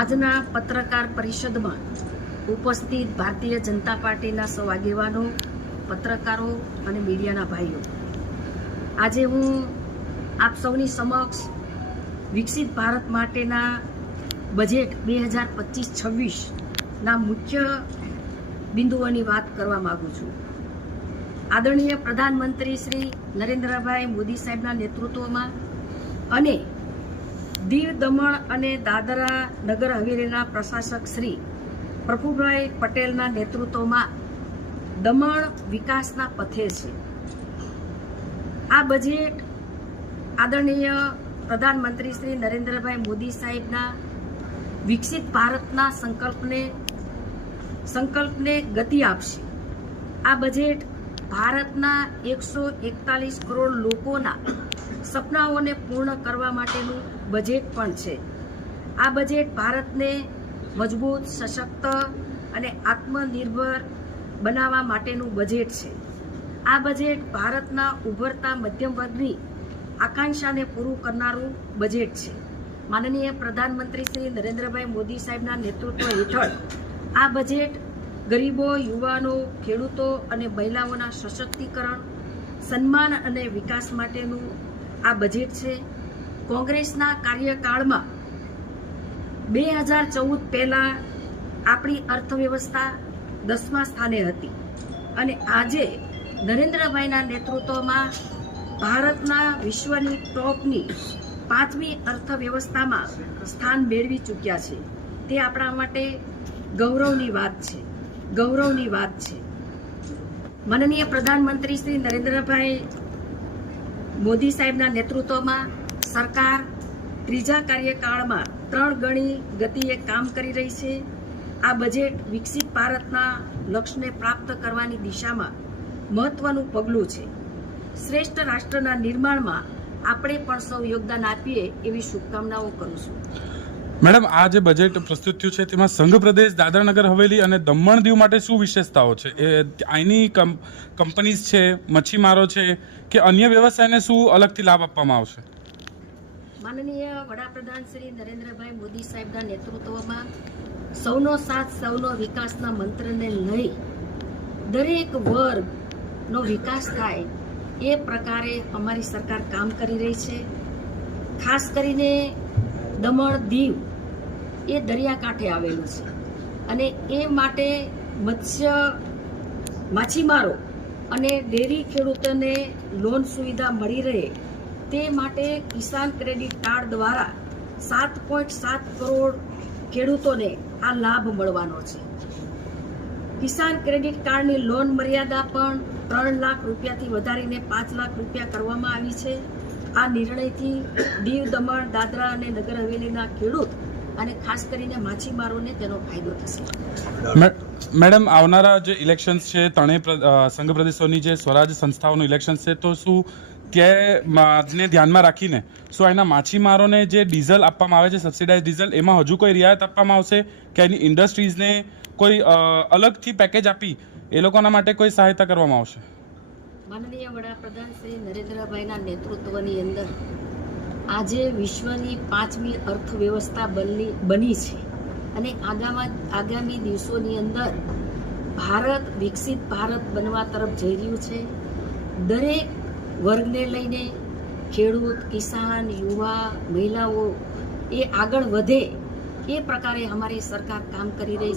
આજના પત્રકાર પરિષદમાં ઉપસ્થિત ભારતીય જનતા પાર્ટીના સૌ આગેવાનો, પત્રકારો અને મીડિયાના ભાઈઓ, આજે હું આપ સૌની સમક્ષ વિકસિત ભારત માટેના બજેટ 2025-26ના મુખ્ય બિંદુઓની વાત કરવા માગું છું. આદરણીય પ્રધાનમંત્રી શ્રી નરેન્દ્રભાઈ મોદી સાહેબના નેતૃત્વમાં અને દીવ, દમણ અને દાદરા નગર હવેલીના પ્રશાસક શ્રી પ્રફુલભાઈ પટેલના નેતૃત્વમાં દમણ વિકાસના પથે છે. આ બજેટ આદરણીય પ્રધાનમંત્રી શ્રી નરેન્દ્રભાઈ મોદી સાહેબના વિકસિત ભારતના સંકલ્પને ગતિ આપશે. આ બજેટ ભારતના 141 કરોડ લોકોના સપનાઓને પૂર્ણ કરવા માટેનું બજેટ પણ છે. આ બજેટ ભારતને મજબૂત, સશક્ત અને આત્મનિર્ભર બનાવવા માટેનું બજેટ છે. આ બજેટ ભારતના ઉભરતા મધ્યમ વર્ગની આકાંક્ષાને પૂરું કરનારું બજેટ છે. માનનીય પ્રધાનમંત્રી શ્રી નરેન્દ્રભાઈ મોદી સાહેબના નેતૃત્વ હેઠળ આ બજેટ ગરીબો, યુવાનો, ખેડૂતો અને મહિલાઓના સશક્તિકરણ, સન્માન અને વિકાસ માટેનું આ બજેટ છે. કોંગ્રેસના કાર્યકાળમાં 2014 પહેલાં આપણી અર્થવ્યવસ્થા 10મા સ્થાને હતી અને આજે નરેન્દ્રભાઈના નેતૃત્વમાં ભારતના વિશ્વની ટોપની 5મી અર્થવ્યવસ્થામાં સ્થાન મેળવી ચૂક્યા છે. તે આપણા માટે ગૌરવની વાત છે. માનનીય પ્રધાનમંત્રી શ્રી નરેન્દ્રભાઈ મોદી સાહેબના નેતૃત્વમાં સરકાર ત્રીજા કાર્યકાળમાં 3 ગણી ગતિએ કામ કરી રહી છે. આ બજેટ વિકસિત ભારતના લક્ષ્યને પ્રાપ્ત કરવાની દિશામાં મહત્વનું પગલું છે. શ્રેષ્ઠ રાષ્ટ્રના નિર્માણમાં આપણે પણ સૌ યોગદાન આપીએ એવી શુભકામનાઓ કરું છું. મેડમ, આ જે બજેટ પ્રસ્તુત થયું છે તેમાં સંઘ પ્રદેશ, દાદરા નગર હવેલી અને દમણ દીવ માટે શું વિશેષતાઓ છે? અહીંની કંપનીઝ છે, મચ્છીમારો છે કે અન્ય વ્યવસાયને શું અલગથી લાભ આપવામાં આવશે? માનનીય વડાપ્રધાન શ્રી નરેન્દ્રભાઈ મોદી સાહેબના નેતૃત્વમાં સૌનો સાથ, સૌનો વિકાસના મંત્રને લઈ દરેક વર્ગનો વિકાસ થાય એ પ્રકારે અમારી સરકાર કામ કરી રહી છે. ખાસ કરીને દમણ, દીવ એ દરિયાકાંઠે આવેલું છે અને એ માટે માછીમારો અને ડેરી ખેડૂતોને લોન સુવિધા મળી રહે તે માટે કિસાન ક્રેડિટ કાર્ડ દ્વારા 7.7 કરોડ ખેડૂતોને આ લાભ મળવાનો છે. કિસાન ક્રેડિટ કાર્ડની લોન મર્યાદા પણ 3 લાખ રૂપિયાથી વધારીને 5 લાખ રૂપિયા કરવામાં આવી છે. આ નિર્ણયથી દીવ, દમણ, દાદરા અને નગર હવેલીના ખેડૂત અને ખાસ કરીને માછીમારોને તેનો ફાયદો થશે. મેડમ, આવનારા જે ઇલેક્શન્સ છે, સંઘ પ્રદેશોની જે સ્વરાજ સંસ્થાઓનું ઇલેક્શન છે, તો શું તેને ધ્યાનમાં રાખીને શું એના માછીમારોને જે ડીઝલ આપવામાં આવે છે, સબસિડાઇઝ ડીઝલ, એમાં હજુ કોઈ રિયાયત આપવામાં આવશે કે એની ઇન્ડસ્ટ્રીઝને કોઈ અલગથી પેકેજ આપી એ લોકોના માટે કોઈ સહાયતા કરવામાં આવશે? માનનીય વડાપ્રધાન શ્રી નરેન્દ્રભાઈના નેતૃત્વની અંદર આજે વિશ્વની 5મી અર્થવ્યવસ્થા બની છે અને આગામી દિવસોની અંદર ભારત વિકસિત ભારત બનવા તરફ જઈ રહ્યું છે. દરેક વર્ગને લઈને ખેડૂત, કિસાન, યુવા, મહિલાઓ એ આગળ વધે એ પ્રકારે અમારી સરકાર કામ કરી રહી